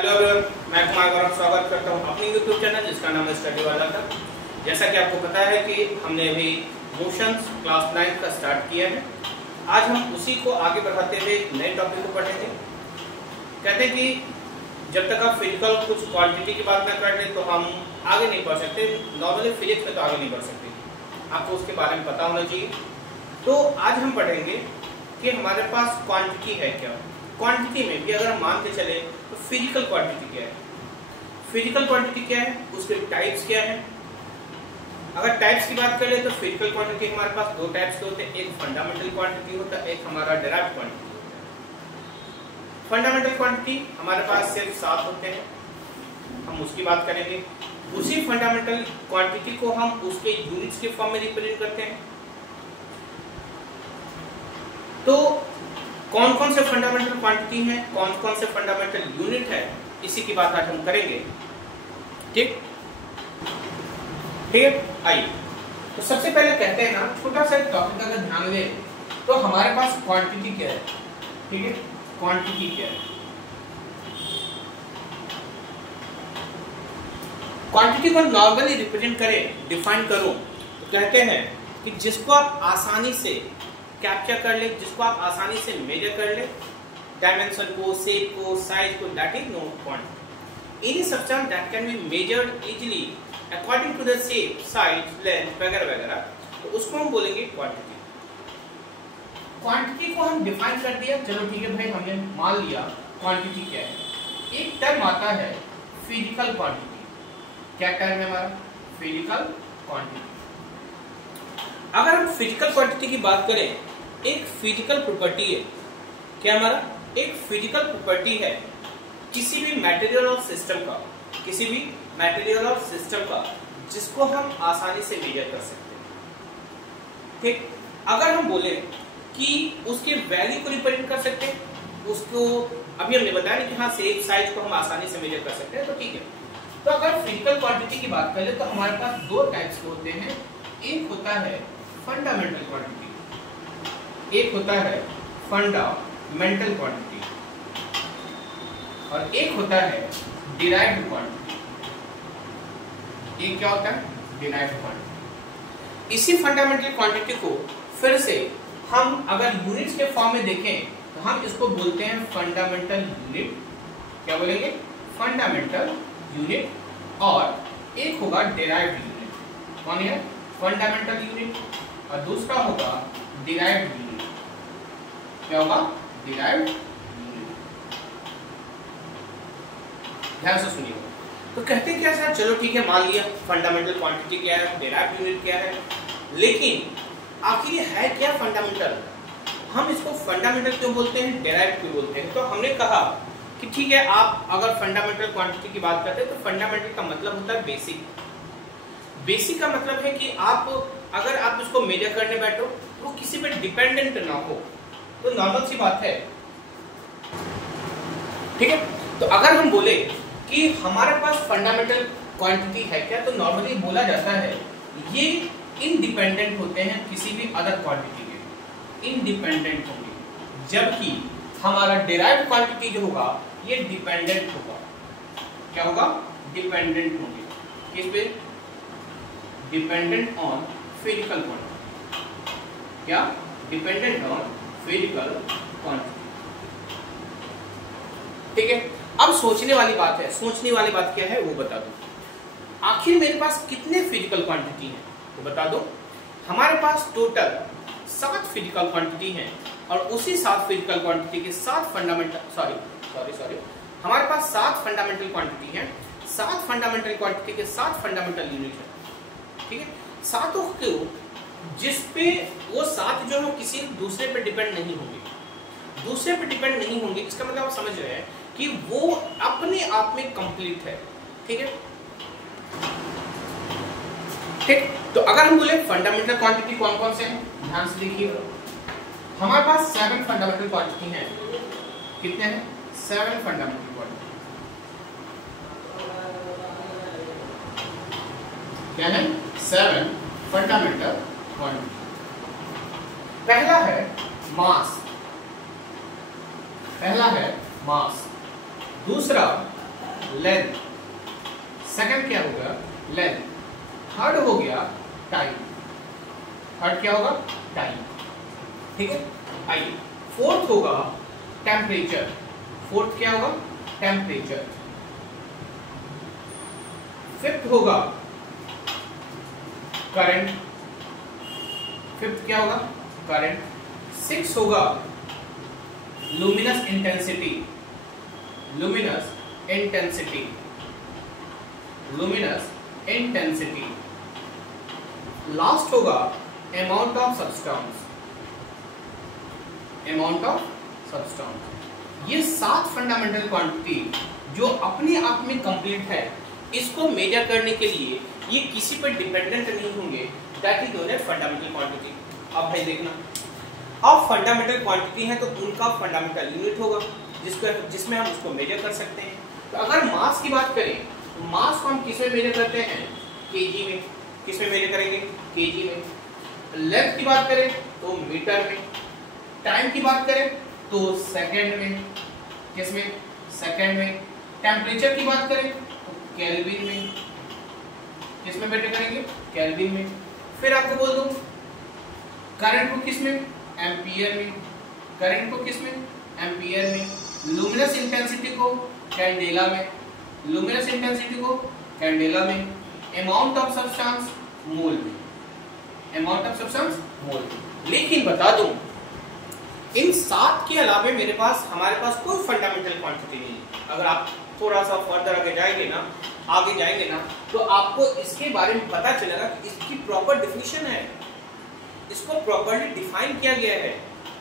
Hello everyone, मैं कुमार गौरव स्वागत करता हूं अपने YouTube चैनल जिसका नाम है स्टडी वाला का। जैसा कि आपको पता है कि हमने अभी मोशंस क्लास 9 का स्टार्ट किया है। आज हम उसी को आगे बढ़ाते हुए एक नए टॉपिक को पढ़ेंगे। कहते हैं कि जब तक आप फिजिकल कुछ क्वांटिटी की बात ना कर लें तो हम आगे नहीं बढ़ सकते। नॉर्मली फिजिक्स में तो आगे नहीं बढ़ सकते, आपको उसके बारे में पता होना चाहिए। तो आज हम पढ़ेंगे कि हमारे पास क्वांटिटी है क्या। क्वांटिटी में भी अगर हम मान के चले तो फिजिकल क्वांटिटी क्या है, फिजिकल क्वांटिटी क्या है, उसके टाइप्स क्या है। अगर टाइप्स की बात करें तो फिजिकल क्वांटिटी हमारे पास दो टाइप्स के होते हैं, एक फंडामेंटल क्वांटिटी होता है, एक हमारा डेराइव्ड क्वांटिटी होता है। फंडामेंटल क्वांटिटी हमारे पास सिर्फ 7 होते हैं, हम उसकी बात करेंगे। उसी फंडामेंटल क्वांटिटी को हम उसके यूनिट्स के फॉर्म में रिप्रेजेंट करते हैं। तो कौन कौन से फंडामेंटल क्वांटिटी हैं, कौन कौन से फंडामेंटल यूनिट है, इसी की बात आज हम करेंगे। ठीक है, आइए। तो सबसे पहले कहते हैं ना, छोटा सा टॉपिक अगर ध्यान दें तो हमारे पास क्वांटिटी क्या है। ठीक है, क्वांटिटी क्या है। क्वांटिटी को नॉर्मली रिप्रेजेंट करें, डिफाइन करो तो कहते हैं कि जिसको आप आसानी से कैप्चर कर ले, जिसको आप आसानी से मेजर कर ले, डायमेंशन को, शेप को, साइज को, that is known quantity. Any substance that can be measured easily according to the shape, size, length वगैरह वगैरह, तो उसको हम बोलेंगे क्वांटिटी। क्वांटिटी को हम डिफाइन कर दिया, चलो ठीक है भाई, हमने मान लिया क्वांटिटी क्या है। एक टर्म आता है फिजिकल क्वांटिटी। क्या टर्म है हमारा? Physical quantity. अगर हम फिजिकल क्वांटिटी की बात करें, एक फिजिकल प्रॉपर्टी है। क्या हमारा? एक फिजिकल प्रॉपर्टी है किसी भी मटेरियल और सिस्टम का, किसी भी मटेरियल और सिस्टम का, जिसको हम आसानी से मेजर कर सकते हैं। ठीक, अगर हम बोले कि उसके वैल्यू को रिप्रेजेंट कर सकते हैं, उसको अभी हमने बताया कि हाँ शेप, साइज को हम आसानी से मेजर कर सकते हैं, तो ठीक है। तो अगर फिजिकल क्वांटिटी की बात करें तो हमारे पास दो टाइप्स के होते हैं। एक होता है फंडामेंटल क्वांटिटी, एक होता है फंडामेंटल क्वांटिटी, और एक होता है डिराइव्ड क्वांटिटी। एक क्या होता है? Derived quantity. इसी फंडामेंटल क्वांटिटी को फिर से हम अगर यूनिट्स के फॉर्म में देखें तो हम इसको बोलते हैं फंडामेंटल यूनिट। क्या बोलेंगे? Fundamental unit. और एक होगा डिराइव्ड यूनिट। कौन है? Fundamental unit. और दूसरा होगा डिराइव्ड यूनिट। क्या होगा? Derived unit. ध्यान से सुनिए। तो कहते क्या सर, चलो ठीक है, मान लिया फंडामेंटल क्वांटिटी क्या है, डिराइव्ड यूनिट क्या है, लेकिन आखिर ये है क्या फंडामेंटल? हम इसको फंडामेंटल क्यों बोलते हैं, डिराइव्ड क्यों बोलते हैं? तो हमने कहा कि ठीक है, आप अगर फंडामेंटल क्वांटिटी की बात करते हैं तो फंडामेंटल का मतलब होता है बेसिक। बेसिक का मतलब है कि आप अगर आप इसको मेजर करने बैठो तो वो किसी पे डिपेंडेंट ना हो, तो नॉर्मल सी बात है। ठीक है, तो अगर हम बोले कि हमारे पास फंडामेंटल क्वांटिटी है क्या, तो नॉर्मली बोला जाता है ये इंडिपेंडेंट होते हैं किसी भी अदर क्वांटिटी के, इंडिपेंडेंट होंगे, जबकि हमारा डिराइव्ड क्वांटिटी जो होगा ये डिपेंडेंट होगा। क्या होगा? डिपेंडेंट होंगे। किस पे? Dependent on physical quantity. क्या? Dependent on physical quantity. ठीक है, अब सोचने वाली बात है। सोचने वाली बात क्या है वो बता दो। आखिर मेरे पास कितने फिजिकल क्वांटिटी हैं तो बता दो। हमारे पास टोटल 7 फिजिकल क्वांटिटी हैं, और उसी 7 फिजिकल क्वांटिटी के 7 फंडामेंटल सॉरी हमारे पास 7 फंडामेंटल क्वांटिटी हैं। 7 फंडामेंटल क्वांटिटी के 7 फंडामेंटल यूनिट हैं। ठीक है, सातों को जिसपे वो 7 जो है किसी दूसरे पे डिपेंड नहीं होंगे, दूसरे पे डिपेंड नहीं होंगे। इसका मतलब आप समझ रहे हैं कि वो अपने आप में कंप्लीट है। ठीक है, ठीक। तो अगर हम बोले फंडामेंटल क्वांटिटी कौन कौन से हैं, ध्यान से देखिए। हमारे पास 7 फंडामेंटल क्वांटिटी हैं। कितने हैं? 7 फंडामेंटल क्वांटिटी। क्या है? 7 फंडामेंटल क्वांटिटी। पहला है मास, दूसरा लेंथ, सेकंड क्या होगा लेंथ, थर्ड हो गया टाइम, थर्ड क्या होगा टाइम, ठीक है। आइए फोर्थ होगा टेम्परेचर, फोर्थ क्या होगा टेम्परेचर, फिफ्थ होगा करंट, फिफ्थ क्या होगा करंट, सिक्स होगा luminous intensity, luminous intensity, luminous intensity, last होगा amount of substance, amount of substance. ये 7 फंडामेंटल क्वांटिटी जो अपने आप में कंप्लीट है, इसको मेजर करने के लिए ये किसी पर डिपेंडेंट नहीं होंगे, that is known as fundamental quantity. अब भाई देखना, अब फंडामेंटल क्वांटिटी है तो उनका फंडामेंटल यूनिट होगा जिसमें हम उसको मेजर कर सकते हैं। तो अगर मास की बात करें तो मास को हम किस में मेजर करते हैं केजी में, किस में मेजर करेंगे केजी में। लेंथ की बात करें तो मीटर में, टाइम की बात करें तो सेकंड में, किस में सेकंड में। टेम्परेचर की बात करें तो केल्विन में, किस में मेजर करेंगे केल्विन में। फिर आपको बोल दूं करंट को किस में एम्पियर में, करंट को किस में एम्पियर में। लुमिनस इंटेंसिटी को कैंडेला में, लुमिनस इंटेंसिटी को कैंडेला में। अमाउंट ऑफ सब्सटेंस मोल में, अमाउंट ऑफ सब्सटेंस मोल में। लेकिन बता दूं इन 7 के अलावा मेरे पास हमारे पास कोई फंडामेंटल क्वांटिटी नहीं है। अगर आप थोड़ा सा फर्दर आगे जाएंगे ना तो आपको इसके बारे में पता चलेगा कि इसकी प्रॉपर डेफिनेशन है, इसको प्रॉपर्ली डिफाइन किया गया है,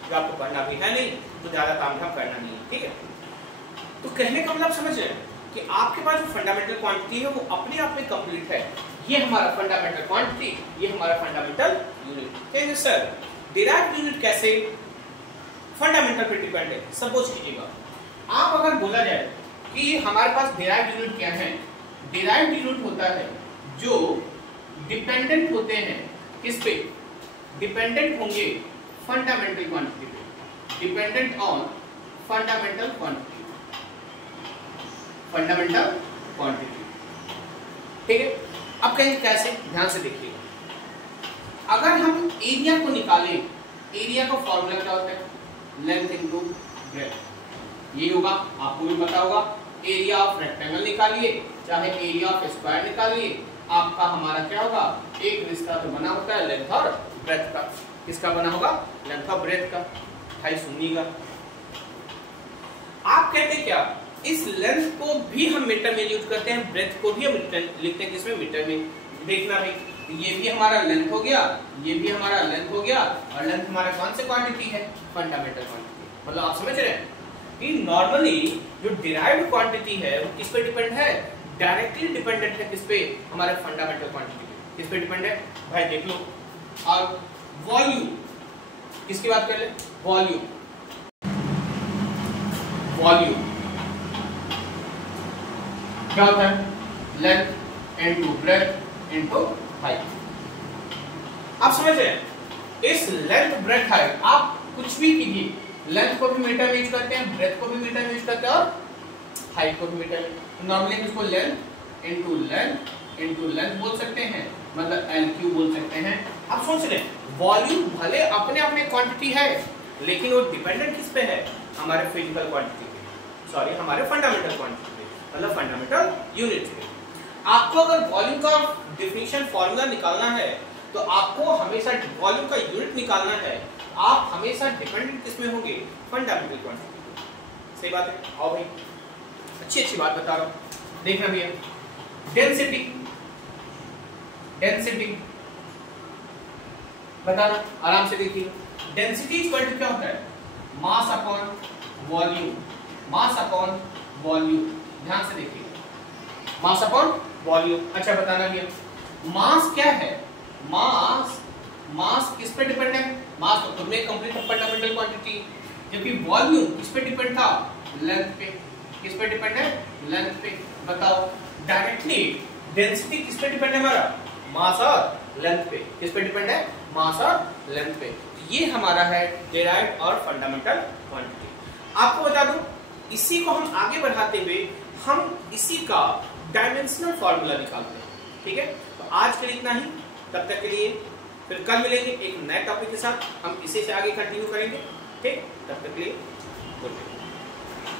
जो आपको पढ़ना भी है नहीं तो ज्यादा तामझाम करना नहीं है, ठीक है। तो कहने का मतलब समझ रहे हैं कि आपके पास जो फंडामेंटल क्वांटिटी है वो अपने आप में कंप्लीट है। ये हमारा फंडामेंटल क्वांटिटी, ये हमारा फंडामेंटल यूनिट। ठीक है सर, डिराइव्ड यूनिट कैसे फंडामेंटल पे डिपेंड है। सपोज कीजिएगा आप अगर बोला जाए कि हमारे पास डिराइव्ड यूनिट क्या है, डिराइव्ड यूनिट होता है जो डिपेंडेंट होते हैं किस पे, डिपेंडेंट होंगे फंडामेंटल क्वांटिटी पे, dependent on fundamental quantity, fundamental quantity, ठीक है। अब कहेंगे कैसे, ध्यान से देखिएगा। अगर हम एरिया को निकालें, एरिया का फॉर्मूला क्या होता है लेंथ इनटू ब्रेथ, ये होगा, आपको भी पता होगा। एरिया ऑफ रेक्टेंगल निकालिए चाहे एरिया ऑफ स्क्वायर निकालिए, आपका हमारा क्या होगा एक रिश्ता तो बना होता है लेंथ और ब्रेथ का। किसका बना होगा लेंथ और ब्रेथ का, भाई सुनिएगा। आप कहते क्या इस लेंथ को भी हम मीटर में यूज करते हैं, ब्रेथ को भी हम लिखते हैं किसमें मीटर में। देखना भाई ये भी हमारा लेंथ हो गया, ये भी हमारा लेंथ हो गया, और लेंथ हमारा कौन से क्वांटिटी है फंडामेंटल क्वांटिटी। मतलब आप समझ रहे हैं कि नॉर्मली जो डिराइव्ड क्वांटिटी है वो किस पे डिपेंड है, डायरेक्टली डिपेंडेंट है किस पे हमारे फंडामेंटल क्वांटिटी पे। किस पे डिपेंड है भाई देख लो। और वॉल्यूम किसकी बात कर ले, वॉल्यूम, वॉल्यूम क्या होता है length into breadth into height. आप समझ रहे हैं इस लेंथ ब्रेथ हाइट आप कुछ भी कीजिए, लेंथ को भी मीटर में यूज करते हैं, ब्रेथ को भी मीटर में यूज करते हैं और हाइट को भी मीटर में। नॉर्मली इसको लेंथ इनटू लेंथ बोल सकते हैं, मतलब LQ बोल सकते हैं। आप सोच रहे हैं वॉल्यूम भले अपने आप में क्वांटिटी है लेकिन वो डिपेंडेंट किस पे है हमारे फिजिकल क्वांटिटी पे, सॉरी हमारे फंडामेंटल क्वांटिटी पे, मतलब फंडामेंटल यूनिट पे। आपको अगर वॉल्यूम का डेफिनेशन फॉर्मूला निकालना है तो आपको हमेशा वॉल्यूम का यूनिट निकालना है, आप हमेशा डिपेंडेंट किसमें होंगे फंडामेंटल क्वांटिटी। सही बात है। आओ भाई अच्छी बात बता रहा हूं, देखना भैया। डेंसिटी, डेंसिटी बताना आराम से देखिए। डेंसिटी इक्वल टू क्या होता है mass upon volume, mass upon volume. ध्यान से देखिए मास अपॉन वॉल्यूम। अच्छा बताना भैया मास क्या है, मास किस पे डिपेंड है, मास तो खुद में कंप्लीट फंडामेंटल क्वांटिटी, जबकि वॉल्यूम किस पे डिपेंड था लेंथ पे। किस पे डिपेंड है लेंथ पे। बताओ डायरेक्टली डेंसिटी किस पे डिपेंड है हमारा मास और लेंथ पे। किस पे डिपेंड है मास और लेंथ पे। ये हमारा है डिराइव्ड और फंडामेंटल क्वांटिटी। आपको बता दूं इसी को हम आगे बढ़ाते हुए हम इसी का डायमेंशनल फॉर्मूला निकालते हैं। ठीक है, तो आज के लिए इतना ही। तब तक के लिए फिर कल मिलेंगे एक नए टॉपिक के साथ, हम इसी से आगे कंटिन्यू करेंगे। ठीक, तब तक के लिए गुड बाय।